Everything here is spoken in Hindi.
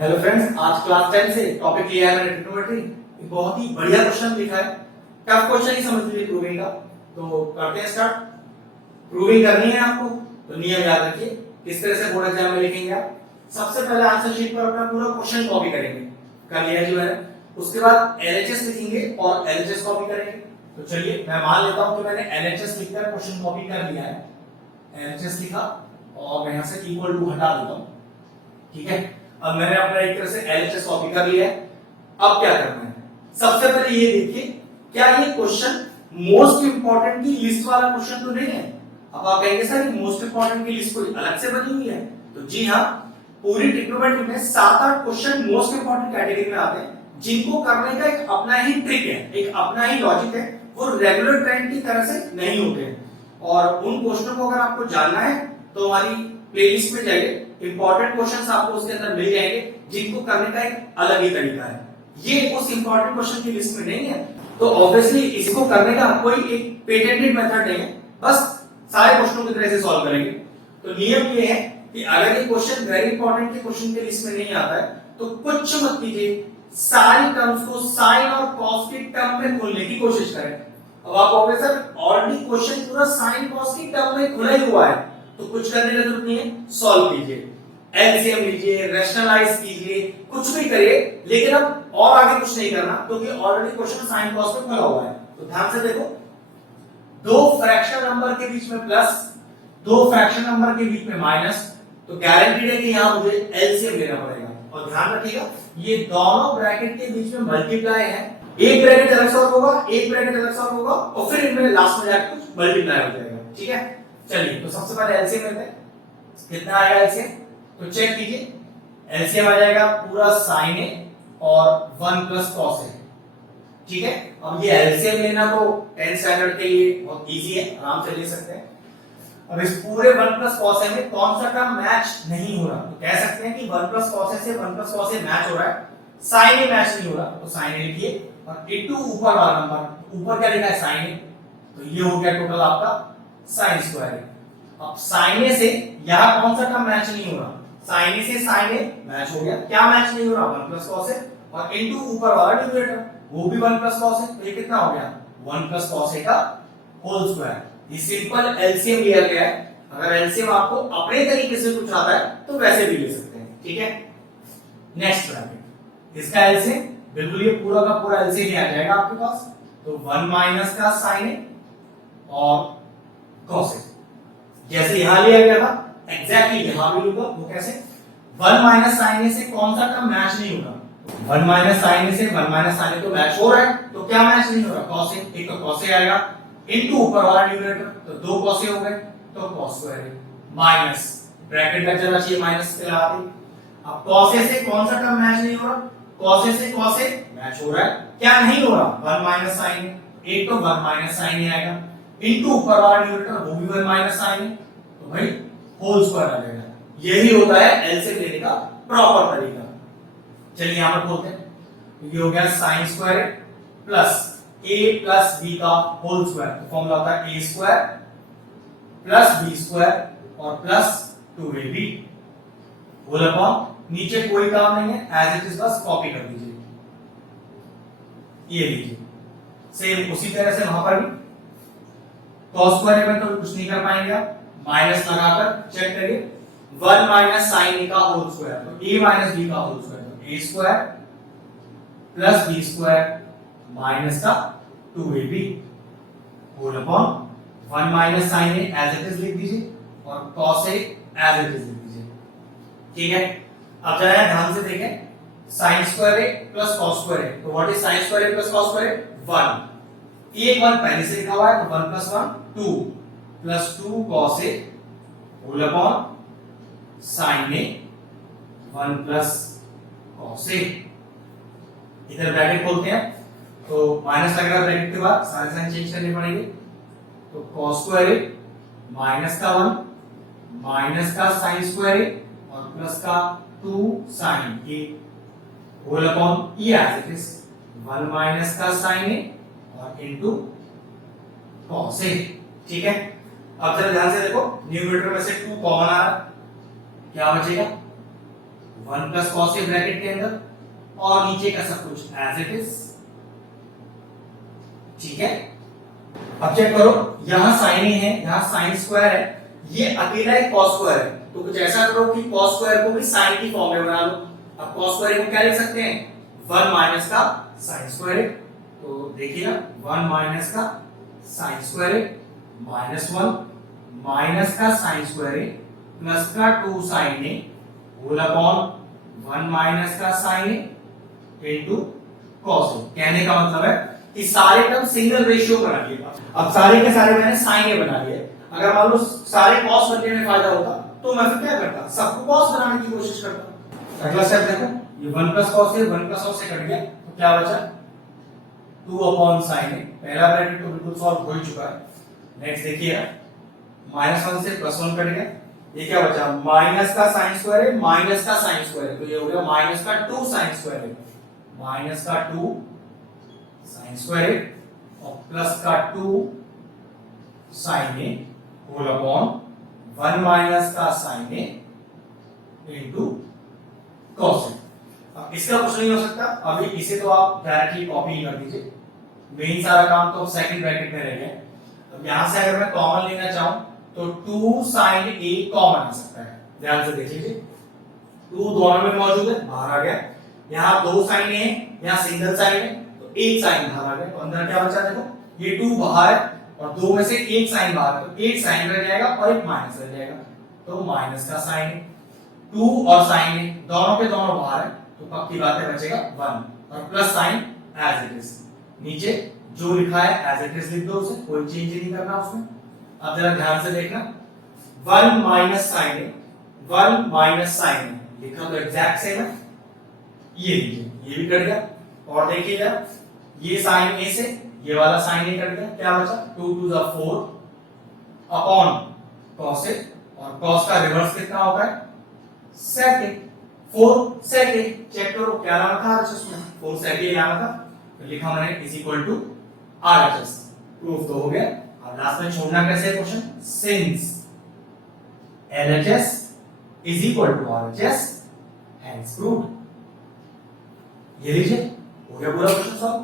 हेलो फ्रेंड्स, आज क्लास 10 से टॉपिक लिया है मैंने ट्रिग्नोमेट्री। बहुत ही बढ़िया क्वेश्चन लिखा है। टफ क्वेश्चन ही समझ लीजिए प्रूविंग का। तो करते हैं स्टार्ट। प्रूविंग करनी है आपको, तो नियम याद रखिए किस तरह से बोर्ड एग्जाम में लिखेंगे आप। सबसे पहले आंसर शीट पर अपना पूरा क्वेश्चन कॉपी करेंगे, कर लिया जी मैंने। उसके बाद एलएचएस लिखेंगे और एलएचएस कॉपी करेंगे। तो चलिए मैं मान लेता हूं कि मैंने एलएचएस लिखकर क्वेश्चन कॉपी कर लिया है। एलएचएस लिखा और मैं यहां से इक्वल टू हटा देता हूं। ठीक है, अब मैंने अपना एक तरह से एलएचएस कॉपी कर लिया है। अब क्या करना है, सबसे पहले ये देखिए क्या ये क्वेश्चन मोस्ट इंपॉर्टेंट की लिस्ट वाला क्वेश्चन तो नहीं है। अब आप कहेंगे सर मोस्ट इंपॉर्टेंट की लिस्ट कोई अलग से बनी हुई है, तो जी हाँ, पूरी ट्रिग्नोमेट्री में 7-8 क्वेश्चन मोस्ट इंपॉर्टेंट कैटेगरी में आते हैं, जिनको करने का एक अपना ही ट्रिक है, एक अपना ही लॉजिक है। वो रेगुलर ट्रेंड की तरह से नहीं होते हैं। और उन क्वेश्चनों को अगर आपको जानना है तो हमारी प्लेलिस्ट में जाइए, इंपॉर्टेंट क्वेश्चंस आपको उसके अंदर मिल जाएंगे, जिनको करने का एक अलग ही तरीका है। ये उस इंपॉर्टेंट क्वेश्चन की लिस्ट में नहीं है, तो ऑब्वियसली इसको करने का कोई एक पेटेंटेड मेथड नहीं है, बस सारे क्वेश्चनों की तरह से सॉल्व करेंगे। तो नियम ये है कि अगर ये क्वेश्चन वेरी इंपॉर्टेंट के क्वेश्चन की लिस्ट में नहीं आता है तो कुछ मत कीजिए, सारी टर्म्स को साइन और कॉस की टर्म में खोलने की कोशिश करें। अब आप कहोगे सर ऑलरेडी क्वेश्चन पूरा साइन कॉस की टर्म में खुला ही हुआ है, तो कुछ करने की जरूरत नहीं है, सॉल्व कीजिए, एलसीएम लीजिए, रैशनलाइज कीजिए, कुछ भी करिए, लेकिन अब और आगे कुछ नहीं करना, क्योंकि ऑलरेडी क्वेश्चन साइन कॉस में खुला हुआ है। तो ध्यान से देखो, दो फ्रैक्शन नंबर के बीच में प्लस, दो फ्रैक्शन नंबर के बीच में माइनस, तो गारंटीड है कि यहां मुझे एलसीएम लेना पड़ेगा। और ध्यान रखिएगा ये दोनों ब्रैकेट के बीच में मल्टीप्लाई है, एक ब्रैकेट अलग सॉल्व होगा, एक ब्रैकेट अलग सॉल्व होगा, और फिर इनमें लास्ट में जाकर कुछ मल्टीप्लाई हो जाएगा। ठीक है, चलिए तो सबसे पहले एलसीएम लेते हैं। कितना आएगा एलसीएम, तो चेक कीजिए। एलसीएम आ जाएगा पूरा साइन ए और 1 प्लस कॉस ए। ठीक है, अब ये एलसीएम लेना तो 10th स्टैंडर्ड के लिए बहुत इजी है, आराम से ले सकते हैं। अब इस पूरे 1 प्लस कॉस ए में कौन सा टर्म मैच नहीं हो रहा, तो कह सकते हैं कि 1 प्लस कॉस ए से 1 प्लस कॉस ए मैच हो रहा है, साइन ए मैच नहीं हो रहा, तो साइन ए लिखिए। और इनटू ऊपर वाला नंबर, ऊपर क्या लिखा है साइन ए, तो ये हो गया टोटल आपका साइन स्क्वायर ए। अब साइन ए से यहां कौन सा टर्म मैच नहीं हो रहा, साइन ए से साइन ए मैच हो गया, क्या मैच नहीं हो रहा 1 प्लस कॉस ए, और इनटू ऊपर वाला न्यूमरेटर वो भी 1 प्लस कॉस ए, तो ये कितना हो गया 1 प्लस कॉस ए का होल स्क्वायर। ये सिंपल एलसीएम लिया गया है। अगर एलसीएम आपको अपने तरीके से कुछ आता है तो वैसे भी ले सकते हैं। ठीक है, नेक्स्ट ब्रैकेट, इसका एलसीएम बिल्कुल ये पूरा का पूरा एलसीएम आ जाएगा आपके पास, तो 1 माइनस का साइन ए और कॉस ए, जैसे यहां लिया गया था एग्जैक्टली यहां भी लूंगा। वो कैसे, 1 माइनस साइन ए से कौन सा टर्म मैच नहीं हो रहा, 1 माइनस साइन ए से 1 माइनस साइन ए तो मैच हो रहा है, तो क्या मैच नहीं हो रहा कॉस ए, एक तो कॉस ए आएगा इनटू ऊपर वाला न्यूमरेटर, तो 2 कॉस ए हो गए, तो कॉस स्क्वायर ए माइनस ब्रैकेट लग जाना चाहिए माइनस के लगाते। अब कॉस ए से कौन सा टर्म मैच नहीं हो रहा, कॉस ए से कॉस ए मैच हो रहा है, क्या नहीं हो रहा 1 माइनस साइन ए, एक तो 1 माइनस साइन ए आएगा इनटू ऊपर वाला न्यूमरेटर वो भी 1 माइनस साइन ए, तो भाई होल स्क्वायर आ जाएगा। यही होता है एलसीएम लेने का प्रॉपर तरीका। चलिए यहां पर बोलते हैं, ये हो गया sine square plus a plus b का होल स्क्वायर, तो फॉर्मूला होता है a square plus b square और प्लस 2ab होल अपॉन, नीचे कोई काम नहीं है, एज इट इज बस कॉपी कर दीजिए। ये लीजिए सेम उसी तरह से वहां पर भी cos स्क्वायर में तो कुछ नहीं कर पाएंगे आप, माइनस लगाकर चेक करिए 1 माइनस साइन a का होल स्क्वायर, तो a माइनस b का होल स्क्वायर, तो a square plus b square minus का 2ab whole upon 1 minus sine A as it is लिख दीजिए और cos A as it is लिख दीजिए। ठीक है, अब जरा ध्यान से देखें, sin square A plus cos square A, तो what is sin square A plus cos square A 1, ये 1 पहले से लिखा हुआ है, तो 1 प्लस 1 2 प्लस 2 cos ए होल अपॉन sin ए 1 प्लस cos ए। इधर ब्रैकेट खोलते हैं, तो माइनस लग रहा है ब्रैकेट के बाद, सारे साइन चेंज करने पड़ेंगे, तो cos स्क्वायर ए माइनस का 1 माइनस का sin स्क्वायर ए और प्लस का 2 sin ए होल अपॉन ये एज इट इज 1 माइनस का sin ए और इनटू cos ए। ठीक है, अब जरा ध्यान से देखो, न्यूमरेटर में से 2 कॉमन आ रहा है, क्या बचेगा 1 प्लस कॉस ए ब्रैकेट के अंदर, और नीचे का सब कुछ एज इट इज। ठीक है, अब चेक करो, यहां साइन ए है, यहां साइन स्क्वायर है, ये अकेला एक कॉस स्क्वायर है, तो कुछ ऐसा करो कि कॉस स्क्वायर को भी साइन की फॉर्म में बना लो। अब कॉस स्क्वायर को क्या लिख सकते हैं, 1 माइनस का साइन स्क्वायर। तो देखिए ना, 1 माइनस का साइन स्क्वायर माइनस 1 माइनस का साइन स्क्वायर प्लस का 2 साइन ए होल अपॉन 1 माइनस का sign A into cos A. कहने का मतलब है कि सारे टर्म सिंगल रेशियो बना लिए। अब सारे के सारे मैंने साइन ए बना लिए। अगर मान लो सारे कॉस बनने में फायदा होता तो मैं फिर क्या करता, सबको कॉस बनाने की कोशिश करता। अगला स्टेप देखो, ये 1 plus cos A 1 plus cos से कट गया, तो क्या बचा 2 अपॉन साइन ए। पहला ब्रैकेट तो बिल्कुल सॉल्व हो ही चुका है। नेक्स्ट देखिए, -1 से +1 कट गया, ये क्या बचा, माइनस का साइन स्क्वायर है माइनस का साइन स्क्वायर है, तो ये हो गया माइनस का 2 साइन स्क्वायर है, माइनस का 2 साइन स्क्वायर और प्लस का 2 साइन ए होल अपॉन 1 माइनस का sign A into cos A. अब इसका कुछ नहीं हो सकता, अभी इसे तो आप डायरेक्टली कॉपी कर दीजिए, मेन सारा काम तो सेकंड ब्रैकेट में रह गया। अब यहां से अगर मैं कॉमन लेना चाहूं तो 2 साइन ए कॉमन आ सकता है, ध्यान से देख लीजिए, 2 दोनों में मौजूद है, बाहर आ गया। यहां 2 साइन ए है, यहां सिंगल साइन है, तो एक साइन बाहर आ गया, तो अंदर क्या बचा, देखो ये 2 बाहर है और 2 में से एक साइन बाहर है, तो एक साइन रह जाएगा और एक माइनस रह जाएगा, तो माइनस का साइन 2 और साइन ए दोनों के दोनों बाहर है, तो पक्की बात है बचेगा 1 और plus sine as it is. नीचे जो लिखा है एज इट इज लिख दो, उसे कोई चेंज नहीं करना उसमें। अब जरा ध्यान से देखना, 1 माइनस साइन ए 1 माइनस साइन ए लिखा तो एग्जैक्ट सेम है, ये लीजिए, ये भी कट गया। और देखिए जरा, ये साइन ए से ये वाला साइन ए कट गया, क्या बचा 2 2 जा 4 अपॉन cos ए, और cos का रिवर्स कितना होता है sec ए, 4 sec ए। चेक करो क्या नाम था RHS में, 4 sec ए नाम था, तो लिखा मैंने is equal to RHS। Proof तो हो गया। अब लास्ट में छोड़ना कैसे है question, since LHS is equal to RHS hence proved. ये लीजिए, हो गया पूरा क्वेश्चन सॉल्व।